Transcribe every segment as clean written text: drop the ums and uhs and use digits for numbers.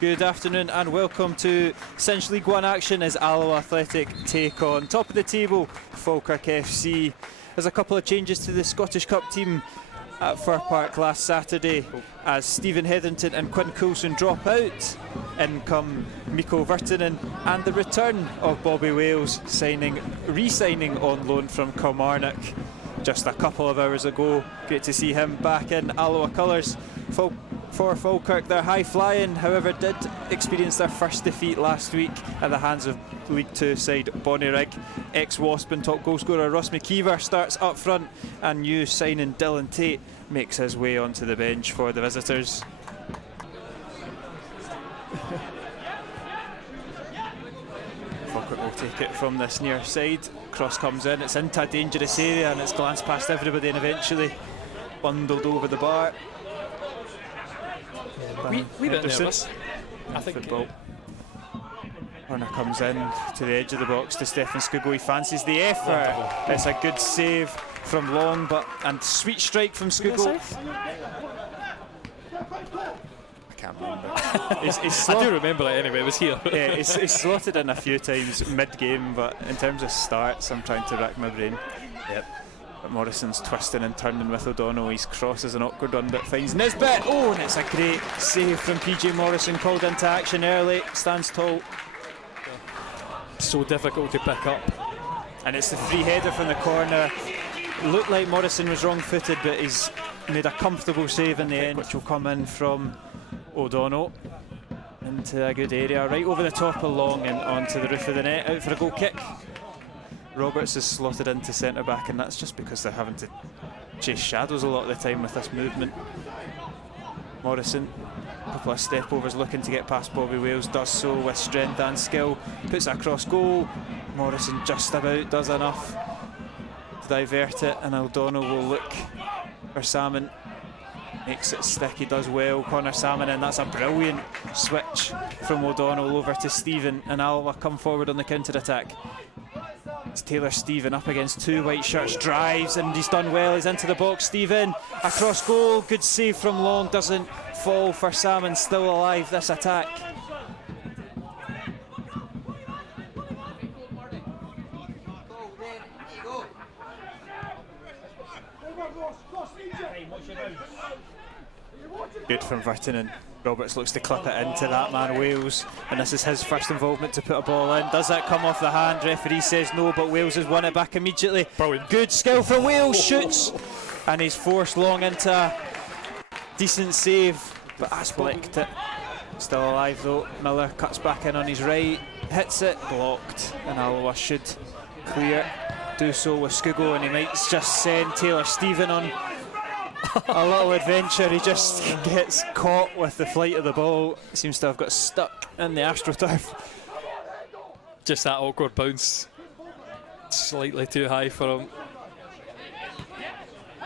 Good afternoon and welcome to Cinch League 1 action as Alloa Athletic take on top of the table Falkirk FC. There's a couple of changes to the Scottish Cup team at Falkirk last Saturday as Stephen Hetherington and Quinn Coulson drop out. In come Mikko Virtanen and the return of Bobby Wales, re-signing on loan from Kilmarnock just a couple of hours ago. Great to see him back in Alloa colours. For Falkirk, they're high flying, however did experience their first defeat last week at the hands of League 2 side Bonnyrigg. Ex-Wasp and top goal scorer Ross McKeever starts up front, and new signing Dylan Tate makes his way onto the bench for the visitors. Falkirk will take it from this near side. Cross comes in, it's into a dangerous area and it's glanced past everybody and eventually bundled over the bar. We bit nervous, I think. Football. Runner comes in to the edge of the box to Stefan Skuggo. He fancies the effort. Wonderful. It's a good save from Long, and sweet strike from Skuggo. I can't remember. I do remember it anyway. It was here. Yeah, he's slotted in a few times mid-game, but in terms of starts, I'm trying to rack my brain. Yep. But Morrison's twisting and turning with O'Donnell. His cross is an awkward one, but finds Nisbet. Oh, and it's a great save from PJ Morrison, called into action early. Stands tall. So difficult to pick up. And it's the free header from the corner. Looked like Morrison was wrong-footed, but he's made a comfortable save in the end, which will come in from O'Donnell into a good area, right over the top of Long and onto the roof of the net, out for a goal kick. Roberts is slotted into centre-back, and that's just because they're having to chase shadows a lot of the time with this movement. Morrison, a couple of step-overs looking to get past Bobby Wales, does so with strength and skill, puts it across goal. Morrison just about does enough to divert it, and O'Donnell will look for Salmon. Makes it stick, he does well. Connor Salmon in, that's a brilliant switch from O'Donnell over to Stephen, and Alloa come forward on the counter-attack. It's Taylor Stephen up against two white shirts, drives and he's done well. He's into the box. Stephen across goal, good save from Long, doesn't fall for Salmon. Still alive this attack. Good from Virtanen. Roberts looks to clip it into that man Wales, and this is his first involvement to put a ball in. Does that come off the hand? Referee says no, but Wales has won it back immediately. Brilliant. Good skill from Wales, shoots, and he's forced Long into a decent save, but that's blinked it. Still alive though. Miller cuts back in on his right, hits it, blocked, and Alloa should clear. Do so with Skuggo, and he might just send Taylor Stephen on a little adventure. He just gets caught with the flight of the ball. Seems to have got stuck in the AstroTurf. Just that awkward bounce, slightly too high for him.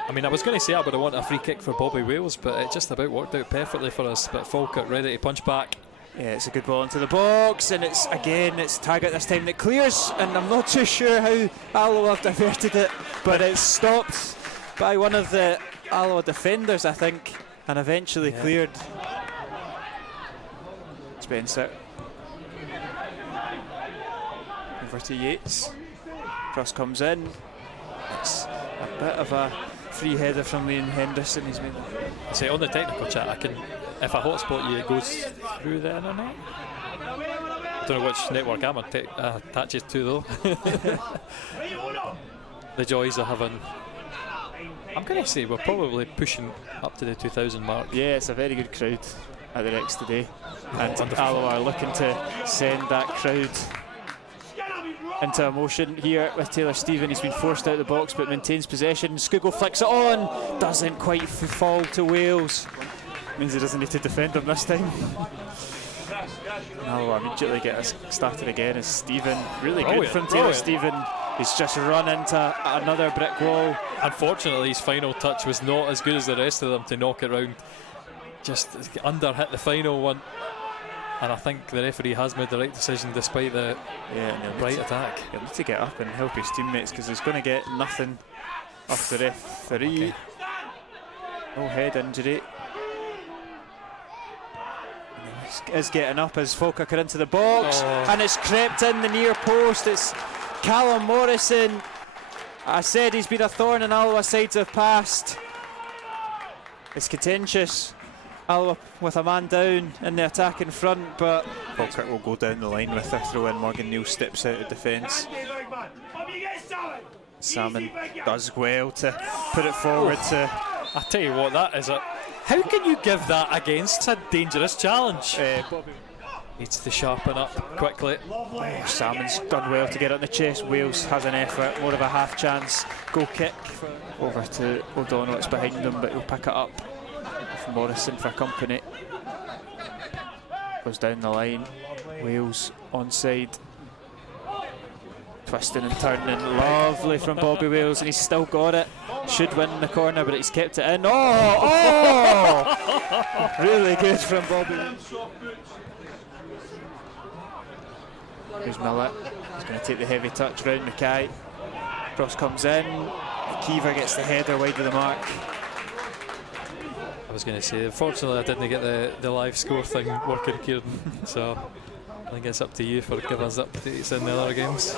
I mean, I was going to say I would have wanted a free kick for Bobby Wales, but it just about worked out perfectly for us. But Falkirk ready to punch back. Yeah, it's a good ball into the box, and it's Taggart this time that clears, and I'm not too sure how Alloa have diverted it, but it's stopped by one of the Alloa defenders, I think, and eventually cleared. Spencer over to Yates. Cross comes in. It's a bit of a free header from Liam Henderson. He's made. See, on the technical chat, I can, if I hotspot you, it goes through the internet. I don't know which network I'm attached to though. The joys of having. I'm going to say we're probably pushing up to the 2,000 mark. Yeah, it's a very good crowd at the Rex today. And Alloa are looking to send that crowd into emotion here with Taylor Stephen. He's been forced out of the box but maintains possession. Skuggo flicks it on, doesn't quite fall to Wales. Means he doesn't need to defend him this time. Alloa immediately get us started again as Stephen. Really good from Taylor Stephen. He's just run into another brick wall. Unfortunately, his final touch was not as good as the rest of them to knock it round. Just under hit the final one. And I think the referee has made the right decision despite the right attack. He'll need to get up and help his teammates because he's going to get nothing off the referee. Okay. No head injury. is getting up as Falkirk are into the box, and it's crept in the near post. It's Callum Morrison. I said he's been a thorn in Alloa sides of past. It's contentious. Alloa with a man down in the attack in front, but Falkirk will go down the line with their throw in. Morgan Neal steps out of defence. Salmon does well to put it forward to. I tell you what, that is a. How can you give that against a dangerous challenge? Needs to sharpen up quickly. Salmon's done well to get it on the chest. Wales has an effort, more of a half chance. Goal kick over to O'Donnell. It's behind him, but he'll pick it up. With Morrison for company. Goes down the line. Wales onside. Twisting and turning, lovely from Bobby Wales, and he's still got it. Should win the corner, but he's kept it in. Really good from Bobby Wales. Here's Miller. He's going to take the heavy touch round Mackay. Cross comes in. Kiever gets the header wide of the mark. I was going to say, unfortunately, I didn't get the live score thing working, Kieran. So I think it's up to you for giving us updates in the other games.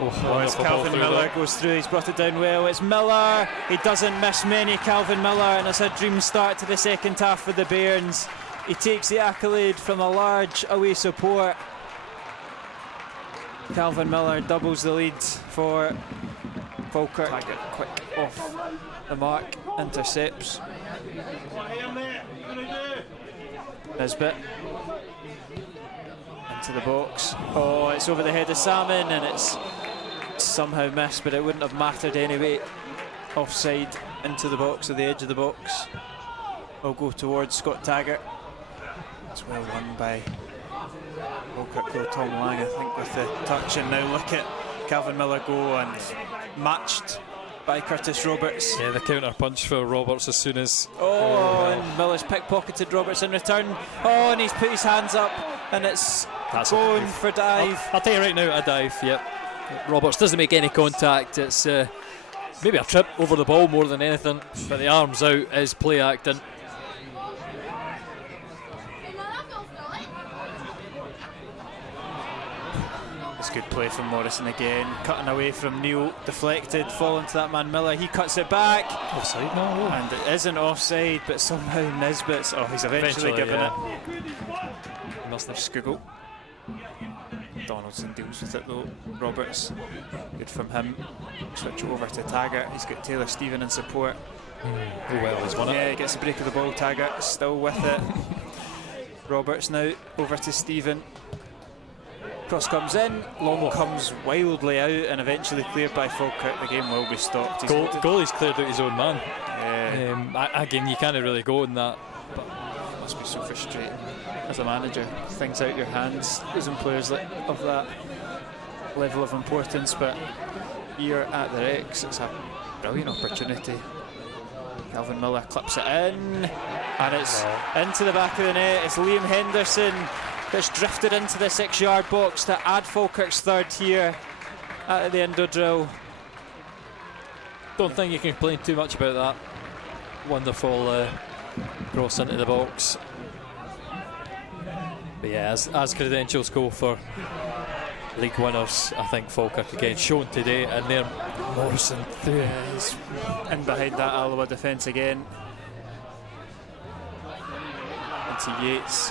As Calvin Miller goes through, he's brought it down well. It's Miller, he doesn't miss many, Calvin Miller, and it's a dream start to the second half for the Bairns. He takes the accolade from a large away support. Calvin Miller doubles the lead for Falkirk. Taggart quick off the mark, intercepts. Nisbet into the box. It's over the head of Salmon, and it's somehow missed, but it wouldn't have mattered anyway. Offside into the box, or the edge of the box. Will go towards Scott Taggart. It's well won by Falkirk though. Tom Lang, I think, with the touch, and now look at Calvin Miller go, and matched by Curtis Roberts. Yeah, the counter punch for Roberts as soon as. And Miller's pickpocketed Roberts in return. And he's put his hands up, and it's going for dive. I'll tell you right now, a dive. Yep. Roberts doesn't make any contact. It's maybe a trip over the ball more than anything, but the arms out is play acting. It's good play from Morrison again, cutting away from Neal, deflected, falling to that man Miller. He cuts it back. Offside, no. And it isn't offside, but somehow Nisbet's. He's eventually given it. Must have Skugel. Donaldson deals with it though. Roberts, good from him. Switch it over to Taggart. He's got Taylor Stephen in support. Well, he's won it. Yeah, he gets a break of the ball. Taggart still with it. Roberts now over to Stephen. Cross comes in, long comes wildly out, and eventually cleared by Falkirk. The game will be stopped. Goalie's cleared out his own man. Yeah. Again, you can't really go in that. But it must be so frustrating as a manager. Things out your hands, losing players of that level of importance. But here at the Rex, it's a brilliant opportunity. Calvin Miller clips it in, and it's into the back of the net. It's Liam Henderson that's drifted into the 6-yard box to add Falkirk's third here at the end of drill. Don't think you can complain too much about that. Wonderful cross into the box. But yeah, as credentials go for league winners, I think Falkirk again shown today, and there Morrison through. He's in behind that Alloa defence again. Into Yates.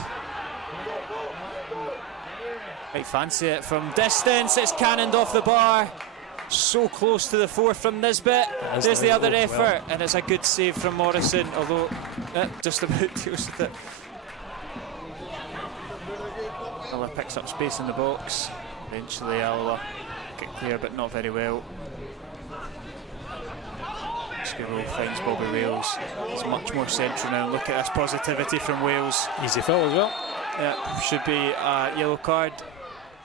Might fancy it from distance. It's cannoned off the bar. So close to the fourth from Nisbet. There's the other effort, and it's a good save from Morrison, although just about deals with it. Alloa picks up space in the box. Eventually Alloa get clear, but not very well. Skirrow finds Bobby Wales. He's much more central now. Look at this positivity from Wales. Easy foul as well. Yeah, should be a yellow card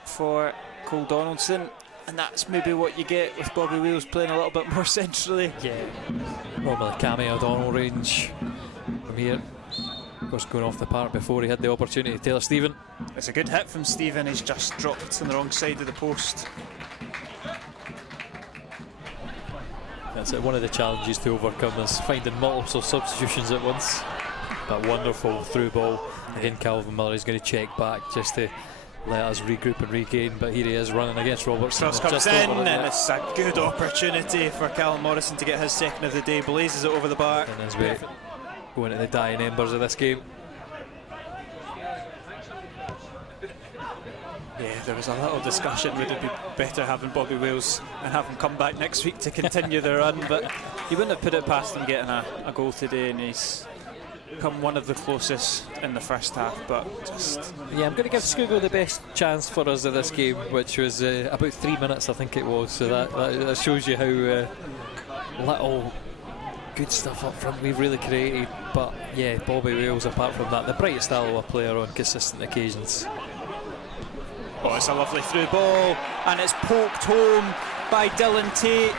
for Cole Donaldson, and that's maybe what you get with Bobby Wales playing a little bit more centrally. Yeah, normally Cammy O'Donnell range from here. Of course, going off the park before he had the opportunity. Taylor Stephen. It's a good hit from Stephen. He's just dropped on the wrong side of the post. That's one of the challenges to overcome, is finding multiple substitutions at once. But wonderful through ball. Again, Calvin Miller is going to check back just to let us regroup and regain, but here he is running against Robertson. Cross comes in, and it's a good opportunity for Callum Morrison to get his second of the day. Blazes it over the bar. And as we go into the dying embers of this game. Yeah, there was a little discussion, would it be better having Bobby Wales and have him come back next week to continue the run, but you wouldn't have put it past him getting a goal today, and he's come one of the closest in the first half, but just... Yeah, I'm going to give Scugo the best chance for us of this game, which was about 3 minutes, I think it was, so that shows you how little good stuff up front we've really created. But yeah, Bobby Wales, apart from that, the brightest Alloa player on consistent occasions. Oh, it's a lovely through ball, and it's poked home by Dylan Tate.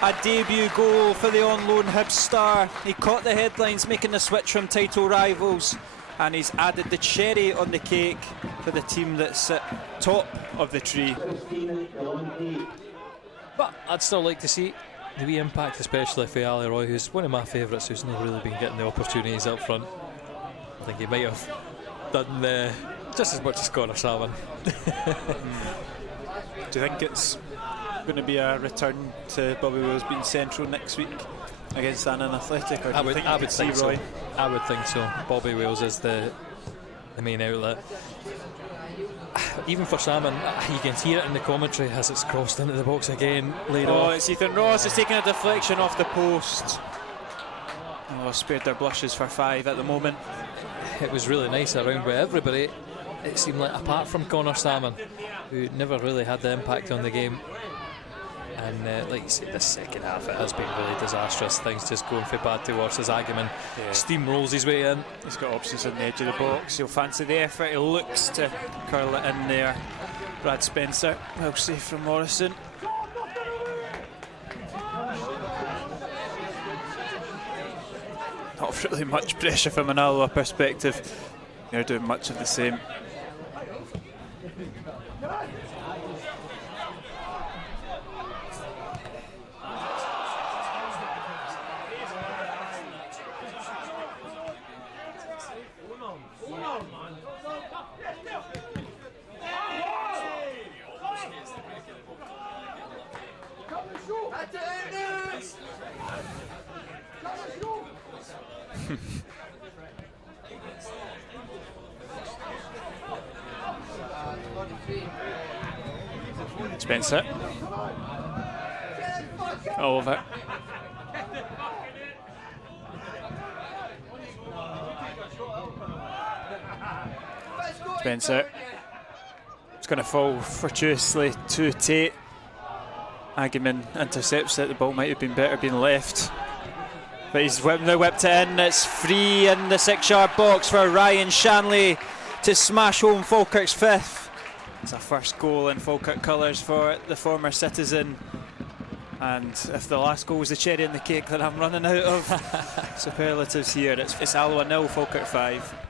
A debut goal for the on-loan Hibs star. He caught the headlines, making the switch from title rivals, and he's added the cherry on the cake for the team that's at top of the tree. But I'd still like to see the wee impact, especially for Ali Roy, who's one of my favourites, who's not really been getting the opportunities up front. I think he might have done just as much as Connor Salmon. Do you think it's going to be a return to Bobby Wales being central next week against Annan Athletic, or do you think you could see Roy? I would think so. Bobby Wales is the main outlet. Even for Salmon, you can hear it in the commentary as it's crossed into the box again later. Oh, it's Ethan Ross is taking a deflection off the post. Oh, spared their blushes for 5 at the moment. It was really nice around with everybody. It seemed like, apart from Connor Salmon, who never really had the impact on the game. And like you say, the second half it has been really disastrous. Things just going from bad to worse as Agaman steamrolls his way in. He's got options on the edge of the box. He'll fancy the effort. He looks to curl it in there. Brad Spencer, well safe from Morrison. Not really much pressure from an Alloa perspective. They're doing much of the same. Spencer. Over. Spencer. It's going to fall fortuitously to Tate. Agaman intercepts it. The ball might have been better being left. But he's now whipped it in. It's free in the 6-yard box for Ryan Shanley to smash home Falkirk's 5th. It's a first goal in Falkirk colours for the former Citizen. And if the last goal was the cherry on the cake, then I'm running out of superlatives here. It's Alloa 0, Falkirk 5.